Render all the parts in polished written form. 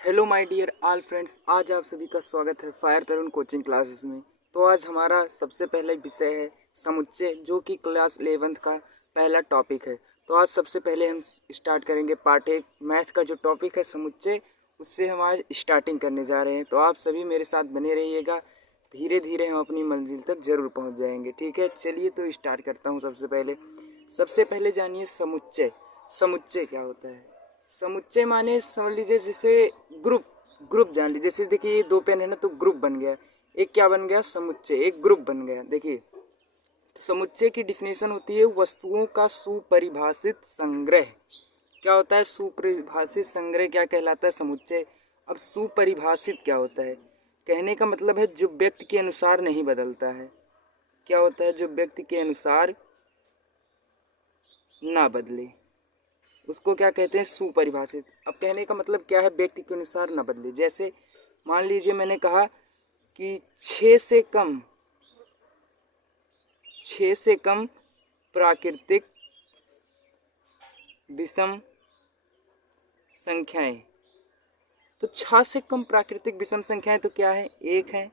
Hello my dear all friends, आज आप सभी का स्वागत है फायर तरुण कोचिंग क्लासेस में। तो आज हमारा सबसे पहले विषय है समुच्चय, जो कि क्लास 11th का पहला टॉपिक है। तो आज सबसे पहले हम स्टार्ट करेंगे पार्ट 1 मैथ का जो टॉपिक है समुच्चय, उससे हम आज स्टार्टिंग करने जा रहे हैं। तो आप सभी मेरे साथ बने रहिएगा, धीरे धीरे हम अपनी मंजिल तक जरूर पहुँच जाएंगे। ठीक है, चलिए तो स्टार्ट करता हूँ। सबसे पहले जानिए समुच्चय। समुच्चय क्या होता है? समुच्चय माने समझ लीजिए जैसे ग्रुप ग्रुप जान लीजिए। जैसे देखिए ये दो पेन है ना, तो ग्रुप बन गया। एक क्या बन गया? समुच्चय, एक ग्रुप बन गया। देखिए तो समुच्चय की डिफिनेशन होती है वस्तुओं का सुपरिभाषित संग्रह। क्या होता है सुपरिभाषित संग्रह? क्या कहलाता है समुच्चय? अब सुपरिभाषित क्या होता है? कहने का मतलब है जो व्यक्ति के अनुसार नहीं बदलता है। क्या होता है? जो व्यक्ति के अनुसार ना बदले, उसको क्या कहते हैं? सुपरिभाषित। अब कहने का मतलब क्या है? व्यक्ति के अनुसार न बदले। जैसे मान लीजिए मैंने कहा कि 6 से कम प्राकृतिक विषम संख्याएं। तो 6 से कम प्राकृतिक विषम संख्याएं तो क्या है? 1 है,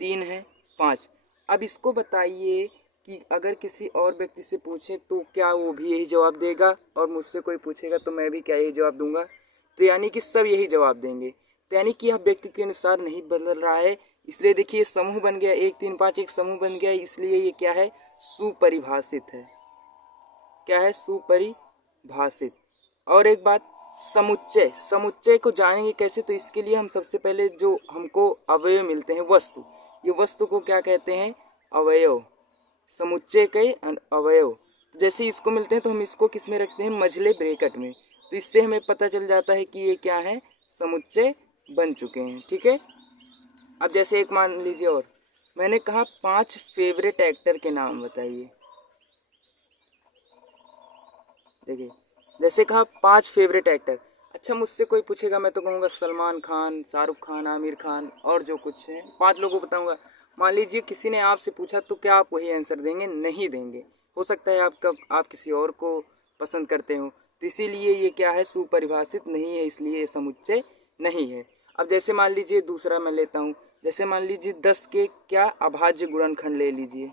3 है, 5। अब इसको बताइए कि अगर किसी और व्यक्ति से पूछे तो क्या वो भी यही जवाब देगा, और मुझसे कोई पूछेगा तो मैं भी क्या यही जवाब दूंगा? तो यानी कि सब यही जवाब देंगे। तो यानी कि यह व्यक्ति के अनुसार नहीं बदल रहा है। इसलिए देखिए समूह बन गया, 1 3 5 एक समूह बन गया। इसलिए ये क्या है? सुपरिभाषित है। क्या है? सुपरिभाषित। और एक बात, समुच्चय। समुच्चय को जानेंगे कैसे? तो इसके लिए हम सबसे पहले जो हमको अवयव मिलते हैं वस्तु, ये वस्तु को क्या कहते हैं? अवयव। समुच्चय के अवयव। तो जैसे इसको मिलते हैं तो हम इसको किस में रखते हैं? मझले ब्रैकेट में। तो इससे हमें पता चल जाता है कि ये क्या है? समुच्चय बन चुके हैं। ठीक है। अब जैसे एक मान लीजिए, और मैंने कहा 5 फेवरेट एक्टर के नाम बताइए। देखिए जैसे कहा 5 फेवरेट एक्टर। अच्छा मुझसे कोई पूछेगा मैं तो कहूँगा सलमान खान, शाहरुख खान, आमिर खान और जो कुछ है 5 लोगों को बताऊँगा। मान लीजिए किसी ने आपसे पूछा तो क्या आप वही आंसर देंगे? नहीं देंगे। हो सकता है आप किसी और को पसंद करते हो। तो इसीलिए ये क्या है? सुपरिभाषित नहीं है, इसलिए ये समुच्चय नहीं है। अब जैसे मान लीजिए दूसरा मैं लेता हूँ। जैसे मान लीजिए 10 के क्या अभाज्य गुणनखंड ले लीजिए।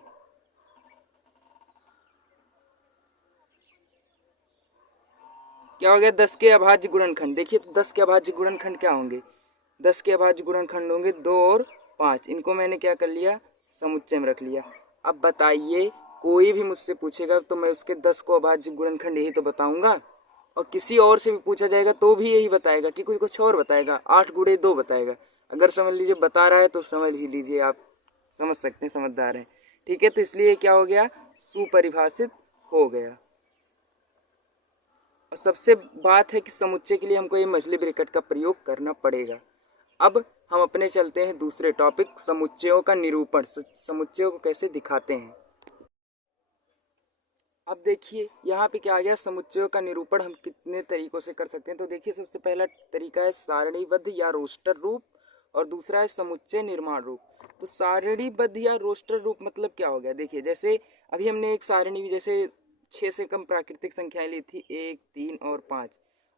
क्या हो गया? 10 के अभाज्य गुणनखंड। देखिए तो 10 के अभाज्य गुणनखंड क्या होंगे? 10 के अभाज्य गुणनखंड होंगे 2 और 5। इनको मैंने क्या कर लिया? समुच्चय में रख लिया। अब बताइए कोई भी मुझसे पूछेगा तो मैं उसके 10 को अभाज्य गुणनखंड यही तो बताऊंगा, और किसी और से भी पूछा जाएगा तो भी यही बताएगा कि कोई कुछ और बताएगा। 8 गुणे 2 बताएगा। अगर समझ लीजिए बता रहा है तो समझ ही लीजिए, आप समझ सकते हैं, समझदार हैं। ठीक है, तो इसलिए क्या हो गया? सुपरिभाषित हो गया। और सबसे बात है कि समुच्चय के लिए हमको ये मछली ब्रैकेट का प्रयोग करना पड़ेगा। अब हम अपने चलते हैं दूसरे टॉपिक, समुच्चयों का निरूपण। समुच्चयों को कैसे दिखाते हैं? अब देखिए यहाँ पे क्या आ गया? समुच्चयों का निरूपण हम कितने तरीकों से कर सकते हैं। तो देखिए सबसे पहला तरीका है सारणीबद्ध या रोस्टर रूप, और दूसरा है समुच्चय निर्माण रूप। तो सारणीबद्ध या रोस्टर रूप मतलब क्या हो गया? देखिए जैसे अभी हमने एक सारणी भी, जैसे 6 से कम प्राकृतिक संख्याएं ली थी, 1 3 और 5,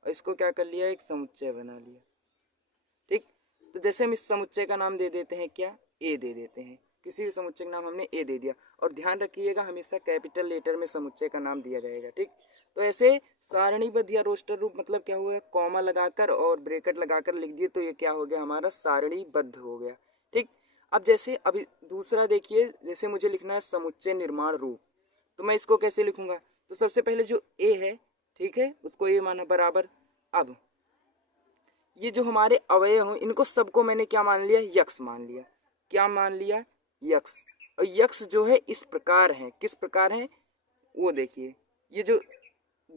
और इसको क्या कर लिया? एक समुच्चय बना लिया। ठीक। तो जैसे हम इस समुच्चय का नाम दे देते हैं क्या? ए दे देते हैं। किसी भी समुच्चय का नाम हमने ए दे दिया, और ध्यान रखिएगा हमेशा कैपिटल लेटर में समुच्चय का नाम दिया जाएगा। ठीक। तो ऐसे सारणीबद्ध या रोस्टर रूप मतलब क्या हुआ? कॉमा लगाकर और ब्रैकेट लगाकर लिख दिए तो ये क्या हो गया? हमारा सारणीबद्ध हो गया। ठीक। अब जैसे अभी दूसरा देखिए, जैसे मुझे लिखना है समुच्चय निर्माण रूप, तो मैं इसको कैसे लिखूंगा? तो सबसे पहले जो ए है, ठीक है, उसको ए माना बराबर। अब ये जो हमारे अवयव हैं इनको सबको मैंने क्या मान लिया? यक्स मान लिया। क्या मान लिया? यक्स। और यक्स जो है इस प्रकार है। किस प्रकार है वो देखिए। ये जो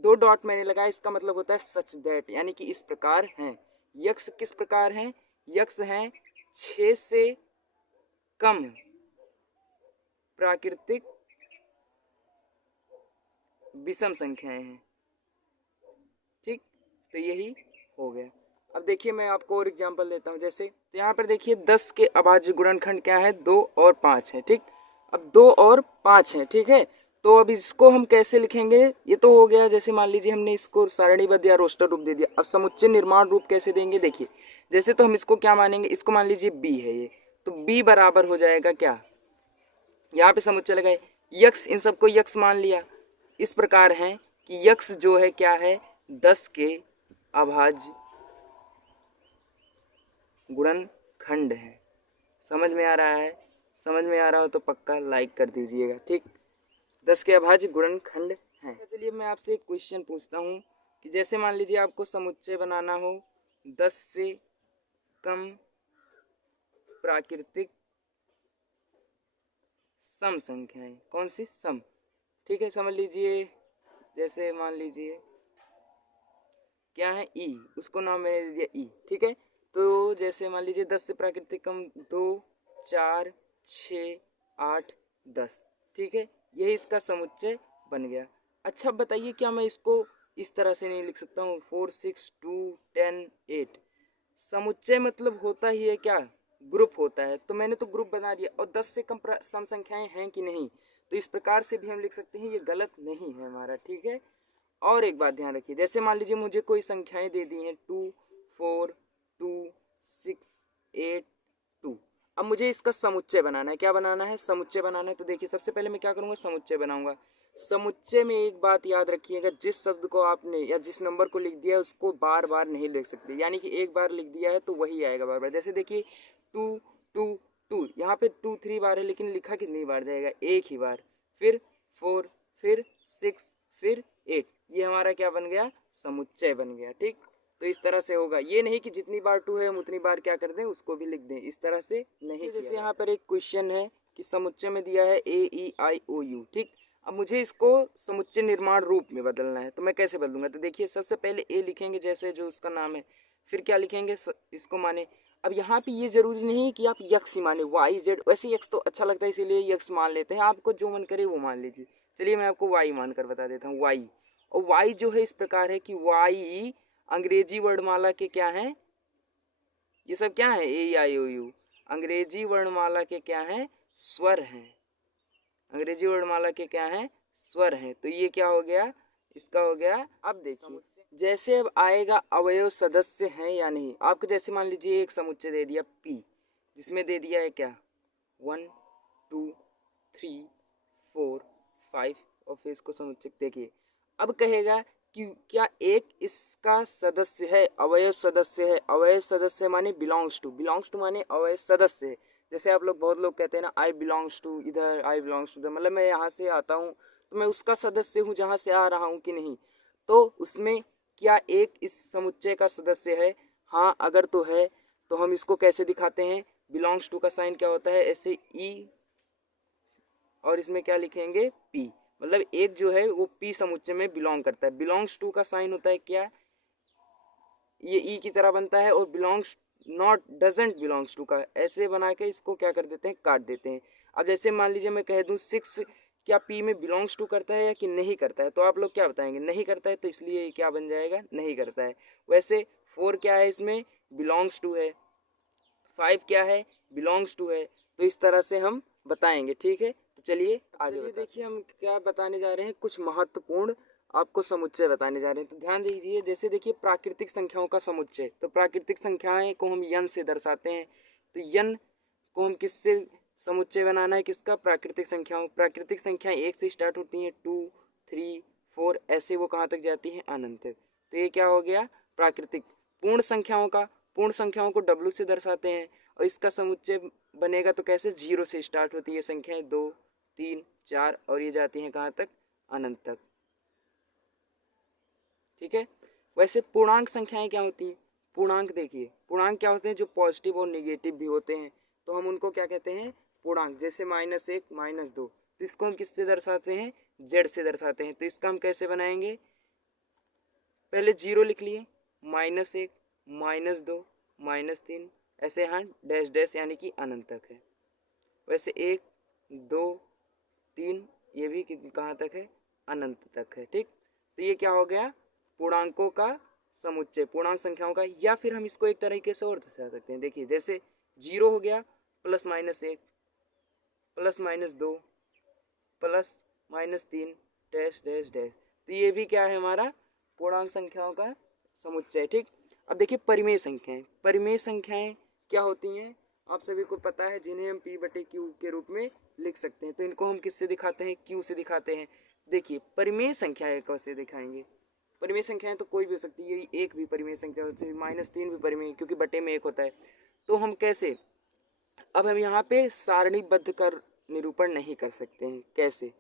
2 डॉट मैंने लगाया इसका मतलब होता है सच दैट, यानी कि इस प्रकार हैं। यक्स किस प्रकार हैं? यक्स हैं 6 से कम प्राकृतिक विषम संख्याएं हैं। ठीक। तो यही हो गया। अब देखिए मैं आपको और एग्जांपल देता हूँ। जैसे तो यहाँ पर देखिए 10 के अभाज्य गुणनखंड क्या है? 2 और 5 है। ठीक। अब 2 और 5 है। ठीक है। तो अब इसको हम कैसे लिखेंगे, ये तो हो गया। जैसे मान लीजिए हमने इसको सारणीबद्ध या रोस्टर रूप दे दिया, अब समुच्चय निर्माण रूप कैसे देंगे देखिए। जैसे तो हम इसको क्या मानेंगे, इसको मान लीजिए बी है ये, तो बी बराबर हो जाएगा क्या, यहाँ पे समुच्चय लगाए यक्स, इन सबको यक्स मान लिया। इस प्रकार है कि यक्स जो है क्या है, 10 के अभाज्य गुणनखंड है। समझ में आ रहा है? समझ में आ रहा हो तो पक्का लाइक कर दीजिएगा, ठीक। 10 के अभाज्य गुणनखंड हैं। चलिए मैं आपसे एक क्वेश्चन पूछता हूँ कि जैसे मान लीजिए आपको समुच्चय बनाना हो 10 से कम प्राकृतिक सम संख्याएं, कौन सी सम, ठीक है। समझ लीजिए जैसे मान लीजिए क्या है ई, उसको नाम मैंने दे दिया ई, ठीक है। तो जैसे मान लीजिए 10 से प्राकृतिक कम 2, 4, 6, 8, 10, ठीक है। यही इसका समुच्चय बन गया। अच्छा बताइए क्या मैं इसको इस तरह से नहीं लिख सकता हूँ 4, 6, 2, 10, 8। समुच्चय मतलब होता ही है क्या, ग्रुप होता है। तो मैंने तो ग्रुप बना दिया, और 10 से कम सम संख्याएं हैं कि नहीं, तो इस प्रकार से भी हम लिख सकते हैं, ये गलत नहीं है हमारा, ठीक है। और एक बात ध्यान रखिए, जैसे मान लीजिए मुझे कोई संख्याएं दे दी हैं 2, 4, 2, 6, 8, 2। अब मुझे इसका समुच्चय बनाना है, क्या बनाना है, समुच्चय बनाना है। तो देखिए सबसे पहले मैं क्या करूँगा, समुच्चय बनाऊंगा। समुच्चय में एक बात याद रखिएगा, जिस शब्द को आपने या जिस नंबर को लिख दिया है उसको बार बार नहीं लिख सकते, यानी कि एक बार लिख दिया है तो वही आएगा बार बार। जैसे देखिए 2, 2, 2, यहाँ पे 2 3 बार है, लेकिन लिखा कितनी बार जाएगा, एक ही बार। फिर 4, फिर 6, फिर 8, ये हमारा क्या बन गया, समुच्चय बन गया, ठीक। तो इस तरह से होगा, ये नहीं कि जितनी बार 2 है हम उतनी बार क्या कर दें, उसको भी लिख दें, इस तरह से नहीं। जैसे यहाँ पर एक क्वेश्चन है कि समुच्चय में दिया है AEIOU, ठीक। अब मुझे इसको समुच्चय निर्माण रूप में बदलना है, तो मैं कैसे बदलूंगा, तो देखिए सबसे पहले ए लिखेंगे जैसे जो उसका नाम है, फिर क्या लिखेंगे, इसको माने। अब यहाँ पे ये जरूरी नहीं कि आप यक्स ही माने, वाई जेड, वैसे यक्स तो अच्छा लगता है इसीलिए यक्स मान लेते हैं, आपको जो मन करे वो मान लीजिए। चलिए मैं आपको वाई मान कर बता देता हूँ, वाई। और वाई जो है इस प्रकार है कि वाई अंग्रेजी वर्णमाला के क्या हैं, ये सब क्या है, AEIOU अंग्रेजी वर्णमाला के क्या हैं, स्वर हैं। अंग्रेजी वर्णमाला के क्या हैं, स्वर हैं। तो ये क्या हो गया, इसका हो गया। अब देखिए जैसे अब आएगा अवयव सदस्य हैं या नहीं। आपको जैसे मान लीजिए एक समुच्चय दे दिया P, जिसमें दे दिया है क्या 1, 2, 3, 4, 5, और फिर इसको समुच्चय देखिए। अब कहेगा कि क्या एक इसका सदस्य है, अवयव सदस्य है। अवयव सदस्य माने बिलोंग्स टू, बिलोंग्स टू माने अवयव सदस्य है। जैसे आप लोग बहुत लोग कहते हैं ना, आई बिलोंग्स टू इधर, आई बिलोंग्स टू उधर, मतलब मैं यहाँ से आता हूँ तो मैं उसका सदस्य हूँ जहाँ से आ रहा हूँ कि नहीं। तो उसमें क्या एक इस समुच्चय का सदस्य है, हाँ अगर तो है तो हम इसको कैसे दिखाते हैं, बिलोंग्स टू का साइन क्या होता है, ऐसे ई, और इसमें क्या लिखेंगे पी, मतलब एक जो है वो पी समुच्चय में बिलोंग करता है। बिलोंग्स टू का साइन होता है क्या, ये ई की तरह बनता है, और belongs not doesn't belongs to का ऐसे बना के इसको क्या कर देते हैं, काट देते हैं। अब जैसे मान लीजिए मैं कह दूं 6 क्या पी में बिलोंग्स टू करता है या कि नहीं करता है, तो आप लोग क्या बताएंगे, नहीं करता है, तो इसलिए क्या बन जाएगा, नहीं करता है। वैसे 4 क्या है, इसमें बिलोंग्स टू है। 5 क्या है, बिलोंग्स टू है। तो इस तरह से हम बताएंगे, ठीक है। तो चलिए आगे देखिए हम क्या बताने जा रहे हैं, कुछ महत्वपूर्ण आपको समुच्चय बताने जा रहे हैं। तो ध्यान दीजिए, जैसे देखिए प्राकृतिक संख्याओं का समुच्चय, तो प्राकृतिक संख्याएं को हम यन से दर्शाते हैं। तो यन को हम किससे समुच्चय बनाना है, किसका, प्राकृतिक संख्याओं। प्राकृतिक संख्याएं 1 से स्टार्ट होती हैं, 2, 3, 4, ऐसे वो कहाँ तक जाती हैं, अनंत तक। तो ये क्या हो गया, प्राकृतिक। पूर्ण संख्याओं का, पूर्ण संख्याओं को W से दर्शाते हैं, और इसका समुच्चय बनेगा तो कैसे, 0 से स्टार्ट होती है संख्याएं, 2, 3, 4, और ये जाती हैं कहाँ तक, अनंत तक, ठीक है। वैसे पूर्णांक संख्याएं क्या होती हैं, पूर्णांक देखिए, पूर्णांक क्या होते हैं, जो पॉजिटिव और निगेटिव भी होते हैं, तो हम उनको क्या कहते हैं, पूर्णांक। जैसे -1, -2, तो इसको हम किससे दर्शाते हैं, Z से दर्शाते हैं। तो इसका हम कैसे बनाएंगे, पहले 0 लिख लिए, -1, -2, -3, ऐसे यहाँ डैश डैश यानी कि अनंत तक है। वैसे 1, 2, 3, ये भी कहाँ तक है, अनंत तक है, ठीक। तो ये क्या हो गया, पूर्णांकों का समुच्चय, पूर्णांक संख्याओं का। या फिर हम इसको एक तरीके से और दर्शा सकते हैं, देखिए जैसे 0 हो गया, +-1, +-2, -3 डैश डैश डैश। तो ये भी क्या है हमारा पूर्णांक संख्याओं का समुच्चय। ठीक, अब देखिए परिमेय संख्याएं। परिमेय संख्याएं क्या होती हैं आप सभी को पता है, जिन्हें हम p/q के रूप में लिख सकते हैं। तो इनको हम किससे दिखाते हैं, q से दिखाते हैं। देखिए परिमेय संख्याएं कैसे दिखाएंगे। परिमेय संख्याएं तो कोई भी हो सकती है, ये एक भी परिमेय संख्या हो सकती है, -3 भी परिमेय, क्योंकि बटे में 1 होता है। तो हम कैसे, अब हम यहाँ पे सारणीबद्ध कर निरूपण नहीं कर सकते हैं। कैसे,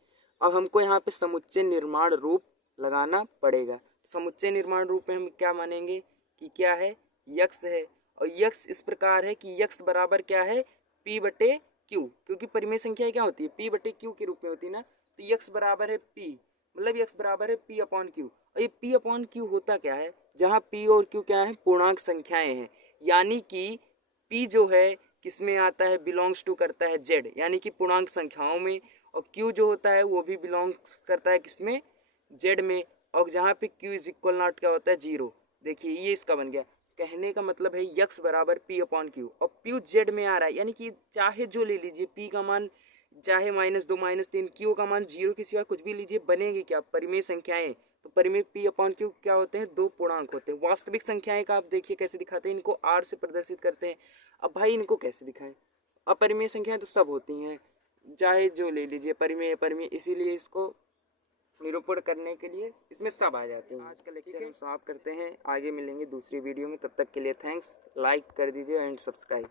अब हमको यहाँ पे समुच्चय निर्माण रूप लगाना पड़ेगा। समुच्चय निर्माण रूप में हम क्या मानेंगे कि क्या है, यक्स है। और यक्स इस प्रकार है कि यक्स बराबर क्या है, p/q, क्योंकि परिमेय संख्या क्या होती है, p/q के रूप में होती है ना। तो यक्स बराबर है p, मतलब यक्स बराबर है p/q। और ये p/q होता क्या है, जहाँ p और q क्या है, पूर्णांक संख्याएं हैं। यानी कि p जो है किस में आता है, बिलोंग्स टू करता है z, यानी कि पूर्णांक संख्याओं में। और q जो होता है वो भी बिलोंग्स करता है किसमें, z में। और जहाँ पे q इज इक्वल नॉट क्या होता है, 0। देखिए ये इसका बन गया। कहने का मतलब है यक्स बराबर p/q, और p z में आ रहा है, यानी कि चाहे जो ले लीजिए, p का मान चाहे -2 -3, q का मान 0 के सिवा कुछ भी लीजिए, बनेगी क्या, परिमेय संख्याएं। तो परिमेय p/q क्या होते हैं, दो पूर्णांक होते हैं। वास्तविक संख्याएं का आप देखिए कैसे दिखाते हैं, इनको r से प्रदर्शित करते हैं। अब भाई इनको कैसे दिखाएं, अपरिमेय संख्याएं तो सब होती हैं, चाहे जो ले लीजिए, परिमेय परिमेय, इसीलिए इसको निरूपण करने के लिए इसमें सब आ जाते हैं। आज का लेक्चर हम समाप्त करते हैं, आगे मिलेंगे दूसरी वीडियो में। तब तक के लिए थैंक्स, लाइक कर दीजिए एंड सब्सक्राइब।